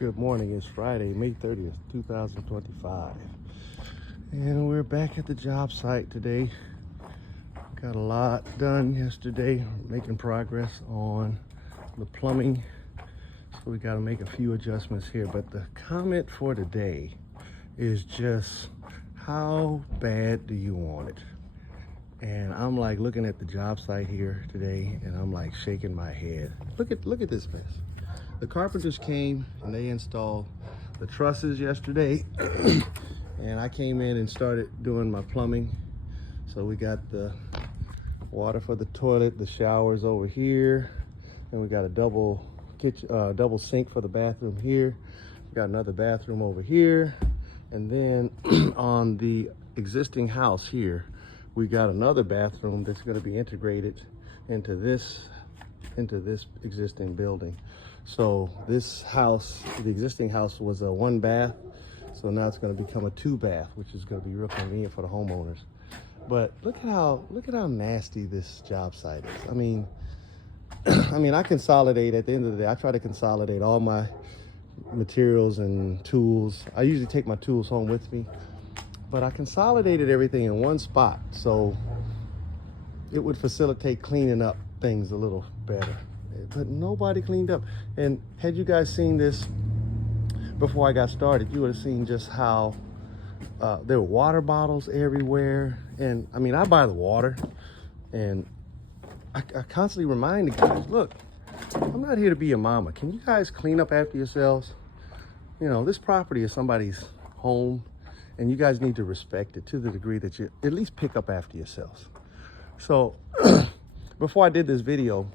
Good morning. It's Friday, May 30th, 2025. And we're back at the job site today. Got a lot done yesterday, making progress on the plumbing. So we got to make a few adjustments here. But the comment for today is just, how bad do you want it? And I'm like looking at the job site here today, and I'm like shaking my head. Look at this mess. The carpenters came and they installed the trusses yesterday, and I came in and started doing my plumbing. So we got the water for the toilet, the showers over here, and we got a double sink for the bathroom here. We got another bathroom over here, and then on the existing house here, we got another bathroom that's going to be integrated into this existing building. So this house, the existing house, was a 1 bath, so now it's going to become a 2 bath, which is going to be real convenient for the homeowners. But look at how nasty this job site is. I mean, I consolidate at the end of the day. I try to consolidate all my materials and tools. I usually take my tools home with me, but I consolidated everything in one spot so it would facilitate cleaning up things a little better. But nobody cleaned up. And had you guys seen this before I got started, you would have seen just how there were water bottles everywhere. And I mean, I buy the water, and I constantly remind the guys, look, I'm not here to be a mama. Can you guys clean up after yourselves? You know, this property is somebody's home, and you guys need to respect it to the degree that you at least pick up after yourselves. So before I did this video,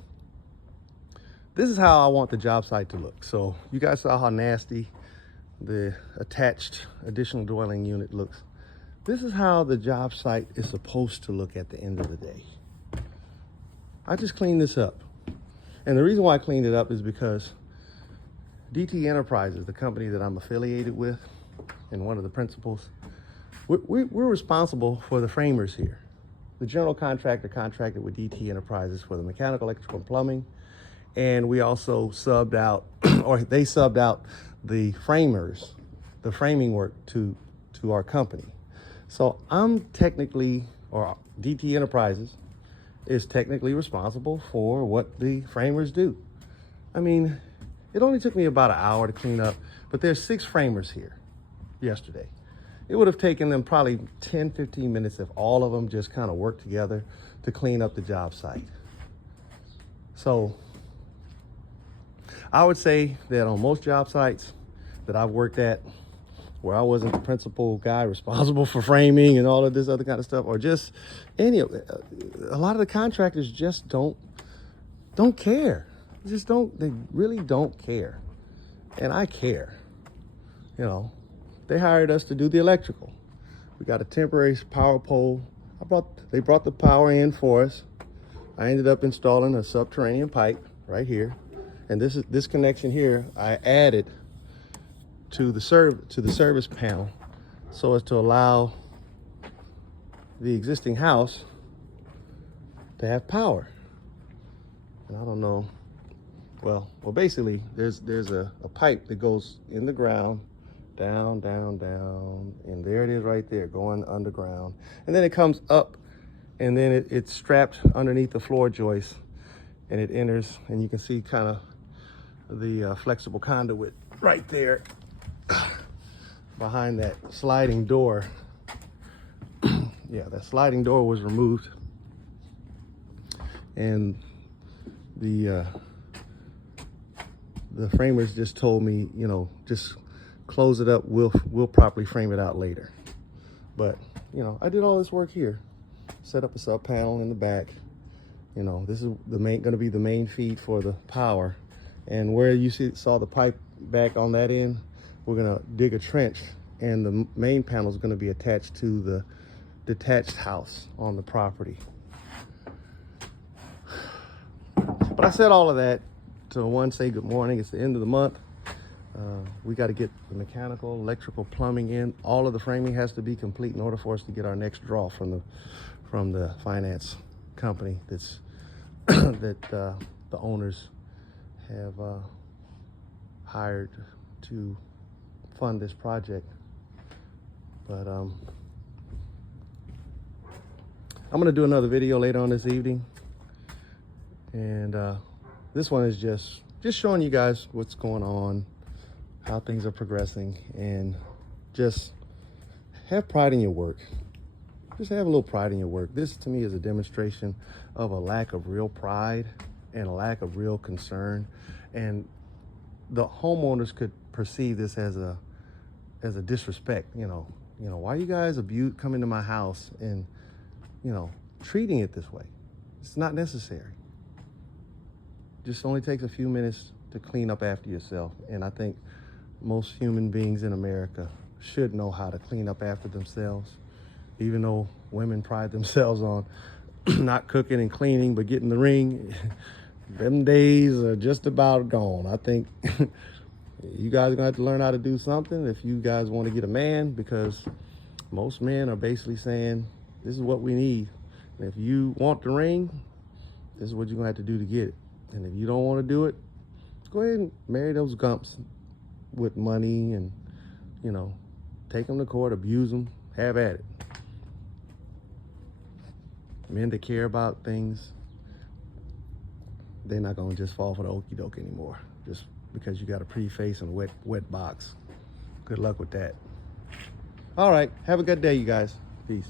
this is how I want the job site to look. So you guys saw how nasty the attached additional dwelling unit looks. This is how the job site is supposed to look at the end of the day. I just cleaned this up. And the reason why I cleaned it up is because DT Enterprises, the company that I'm affiliated with and one of the principals, we're responsible for the framers here. The general contractor contracted with DT Enterprises for the mechanical, electrical, and plumbing. And we also subbed out, or they subbed out the framers, the framing work to our company. So I'm technically, or DT Enterprises is technically responsible for what the framers do. I mean, it only took me about an hour to clean up, but there's 6 framers here yesterday. It would have taken them probably 10, 15 minutes if all of them just kind of worked together to clean up the job site. So I would say that on most job sites that I've worked at, where I wasn't the principal guy responsible for framing and all of this other kind of stuff, or just any of it, a lot of the contractors just don't care. They really don't care. And I care. You know, they hired us to do the electrical. We got a temporary power pole. They brought the power in for us. I ended up installing a subterranean pipe right here. And this connection here, I added to the service panel so as to allow the existing house to have power. And I don't know, well basically there's a pipe that goes in the ground, down, and there it is right there, going underground. And then it comes up, and then it's strapped underneath the floor joist, and it enters, and you can see kind of the flexible conduit right there behind that sliding door. Yeah, that sliding door was removed, and the framers just told me, you know, just close it up. We'll properly frame it out later. But you know, I did all this work here, set up a sub panel in the back. You know, this is going to be the main feed for the power. And where you saw the pipe back on that end, we're gonna dig a trench, and the main panel is gonna be attached to the detached house on the property. But I said all of that to say good morning. It's the end of the month. We got to get the mechanical, electrical, plumbing in. All of the framing has to be complete in order for us to get our next draw from the finance company that's that the owners have hired to fund this project. But I'm gonna do another video later on this evening, and this one is just showing you guys what's going on, how things are progressing, and just have pride in your work. Just have a little pride in your work. This to me is a demonstration of a lack of real pride and a lack of real concern, and the homeowners could perceive this as a disrespect. You know, why you guys coming to my house and, you know, treating it this way? It's not necessary. Just only takes a few minutes to clean up after yourself. And I think most human beings in America should know how to clean up after themselves, even though women pride themselves on not cooking and cleaning, but getting the ring. Them days are just about gone. I think you guys are gonna have to learn how to do something if you guys want to get a man, because most men are basically saying, this is what we need. And if you want the ring, this is what you're gonna have to do to get it. And if you don't want to do it, go ahead and marry those gumps with money and, you know, take them to court, abuse them, have at it. Men that care about things, they're not gonna just fall for the okie doke anymore, just because you got a pretty face and a wet box. Good luck with that. All right, have a good day, you guys. Peace.